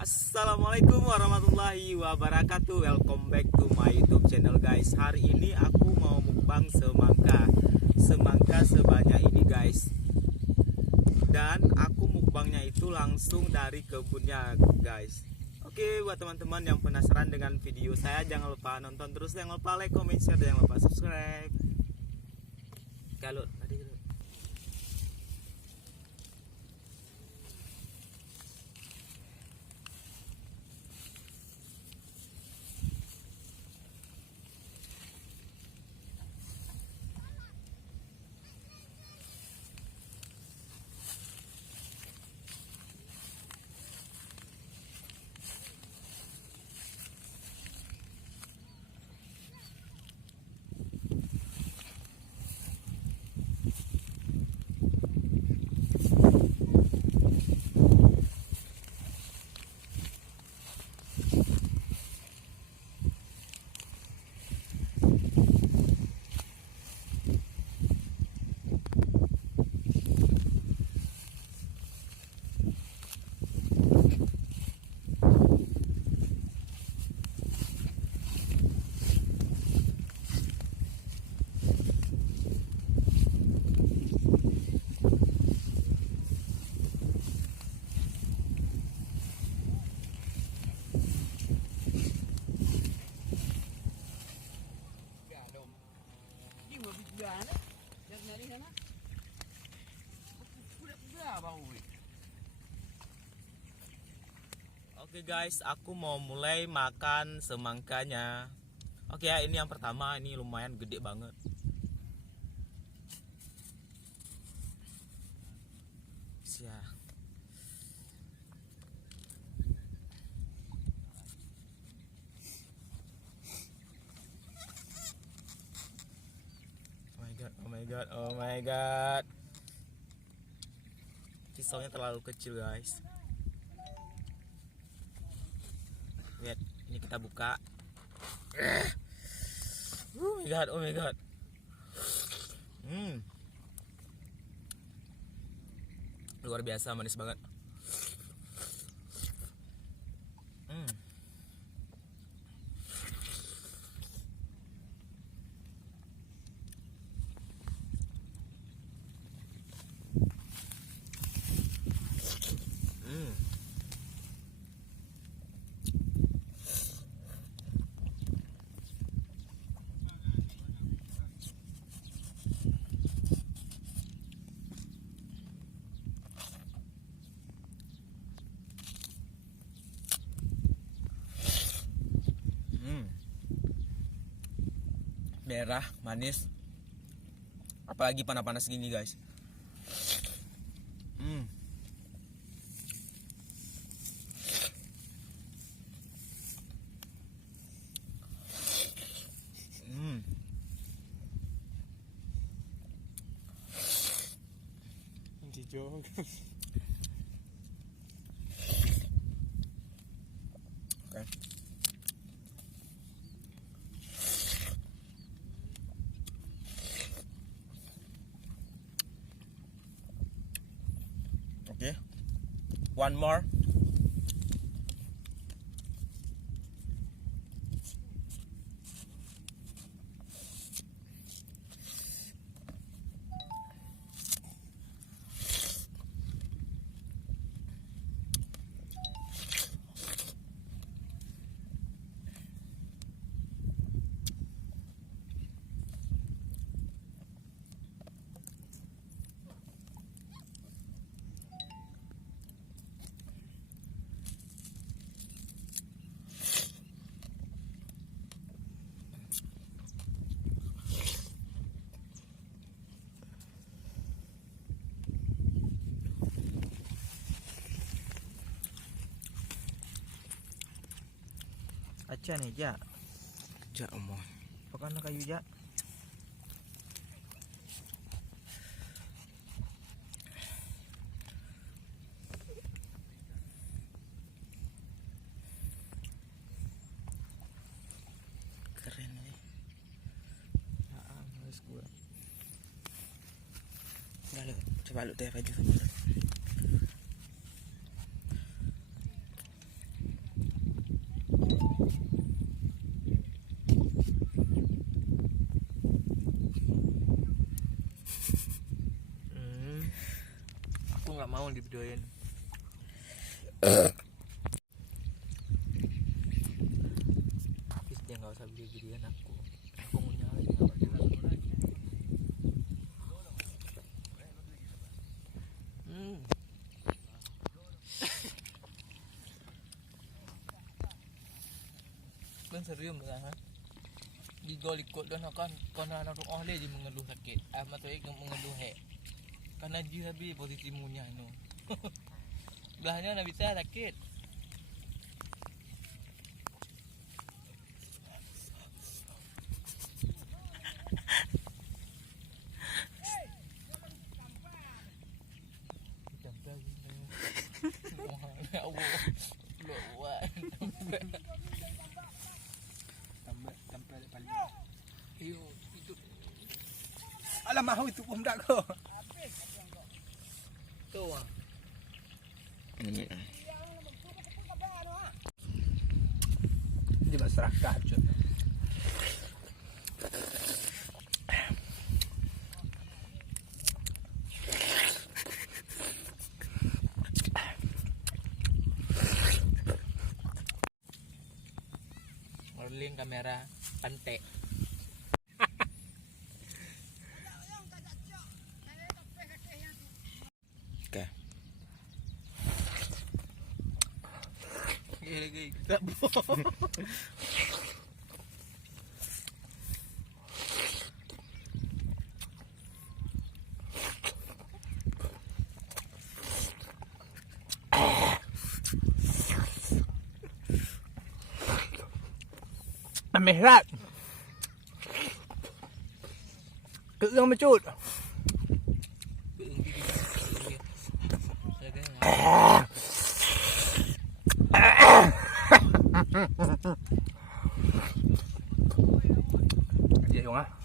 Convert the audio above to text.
Assalamualaikum warahmatullahi wabarakatuh. Welcome back to my YouTube channel guys. Hari ini aku mau mukbang semangka sebanyak ini guys. Dan aku mukbangnya itu langsung dari kebunnya guys. Oke, buat teman-teman yang penasaran dengan video saya, jangan lupa nonton terus, jangan lupa like, comment, share, jangan lupa subscribe. Kalau tadi Oke guys, aku mau mulai makan semangkanya. Oke ya, ini yang pertama, ini lumayan gede banget. Siap. Oh my god. Pisaunya terlalu kecil guys. Lihat, ini kita buka. Oh my god. Luar biasa manis banget. Merah, manis. Apalagi panas-panas gini guys. Oke. Oke. One more. Aca nih, Ja. Ja, omong. Pakai kayu, Ja. Keren nih. Males gue. Enggak lu, coba lu teh baju sama lu. video ini. Habis dia nggak usah video-videoan aku. Aku mau nyala dia. Kan serius betul. Gigol ikut dan akan kena anak oh le dia mengeluh sakit. Mata yang mengeluh Karena dia habis posisi munya no. Belahnya nak bisa sakit. Alam mahu itu pun tak kau. Tu ah. Di masyarakat je. Rolling kamera pantek. Okay. Lagi tak Mehrat. Keung mecut. Vậy luôn á.